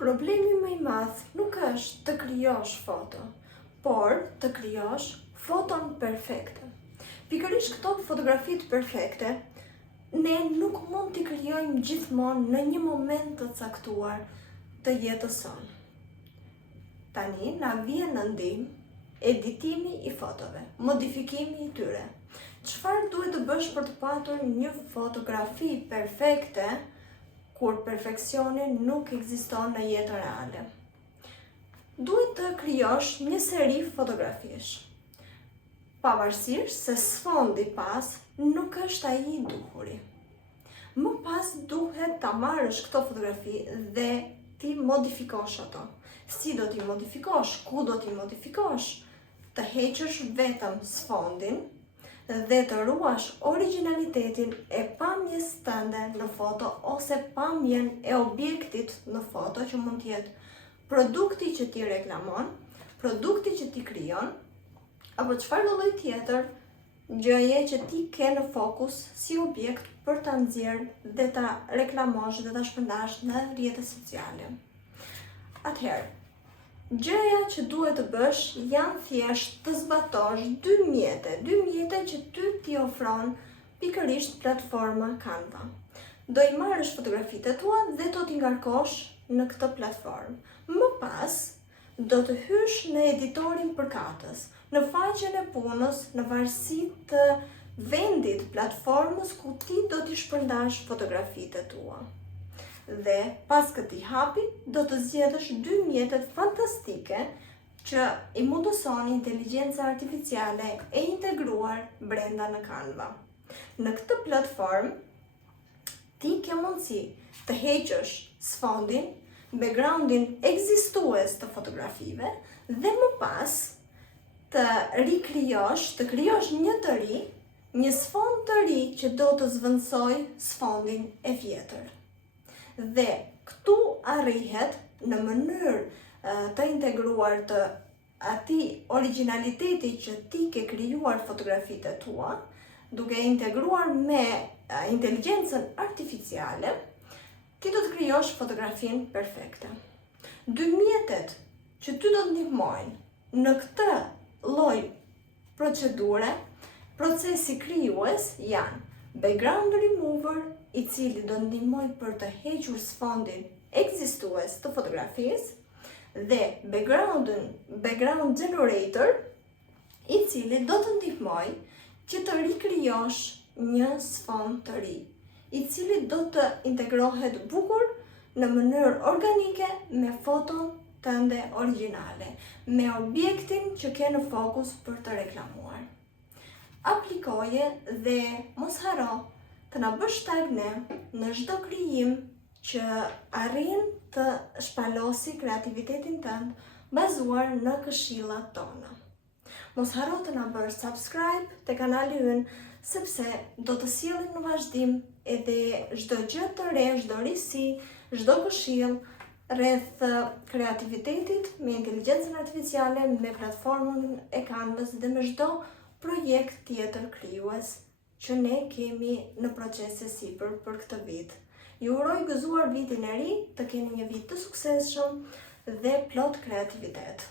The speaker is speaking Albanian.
Problemi më i madh nuk është të krijosh foto, por të krijosh foton perfekte. Pikërisht këto fotografitë perfekte, ne nuk mund t'i krijojmë gjithmonë në një moment të caktuar të jetës sonë. Tani na vjen në ndihmë editimi i fotove, modifikimi i tyre. Çfarë duhet të bësh për të patur një fotografi perfekte kur perfeksioni nuk ekziston në jetën reale? Duhet të krijosh një seri fotografish, pavarësisht se sfondi pas nuk është ai i duhuri. Më pas duhet ta marrësh këto fotografi dhe ti modifikosh ato. Si do t'i modifikosh, ku do t'i modifikosh? Të heqësh vetëm sfondin dhe të ruash origjinalitetin e pamjes tënde në foto ose pamjen e objektit në foto, që mund të jetë produkti që ti reklamon, produkti që ti krijon, apo çfarëdo lloj tjetër gjëje që ti ke në fokus si objekt për ta nxjerrë dhe ta reklamosh dhe ta shpërndash në rrjetet sociale. Atëherë, gjëja që duhet të bësh janë thjesht të zbatosh dy mjete që ti ofron pikërisht platforma Canva. Do i marrësh fotografitë tua dhe do t'i ngarkosh në këtë platformë. Më pas, do të hysh në editorin përkatës, në faqen e punës, në varësi të vendit platformës ku ti do t'i shpërndash fotografitë tua. Dhe pas këtij hapi do të zgjedhësh dy mjetet fantastike që i mundëson inteligjenca artificiale e integruar brenda në Canva. Në këtë platformë ti ke mundësi të heqësh sfondin, backgroundin ekzistues të fotografive dhe më pas të krijosh një të ri, një sfond të ri që do të zvendësoj sfondin e vjetër. Dhe këtu arrihet në mënyrë të integruar të atij origjinaliteti që ti ke krijuar fotografitë tua, duke integruar me inteligjencën artificiale, ti do të krijosh fotografinë perfekte. Dy mjetet që ty do të ndihmojnë në këtë lloj procedure, procesi krijues, janë background remover, i cili do ndihmoj për të hequr sfondin ekzistues të fotografisë, dhe background generator, i cili do të ndihmoj që të rikrijosh një sfond të ri, i cili do të integrohet bukur në mënyrë organike me foton tënde origjinale, me objektin që ke në fokus për të reklamuar. Aplikoje dhe mos haro të na bësh tag ne në çdo krijim që arrin të shpalosi kreativitetin tënd bazuar në këshillat tona. Mos haro të na bësh subscribe te kanali ynë, sepse do të sjellim në vazhdim edhe çdo gjë të re, çdo risi, çdo këshill rreth kreativitetit me inteligjencën artificiale, me platformën e Canvas dhe me çdo projekt tjetër krijues që ne kemi në procese sipër për këtë vit. Ju uroj gëzuar vitin e ri, të keni një vit të suksesshëm dhe plot kreativitet.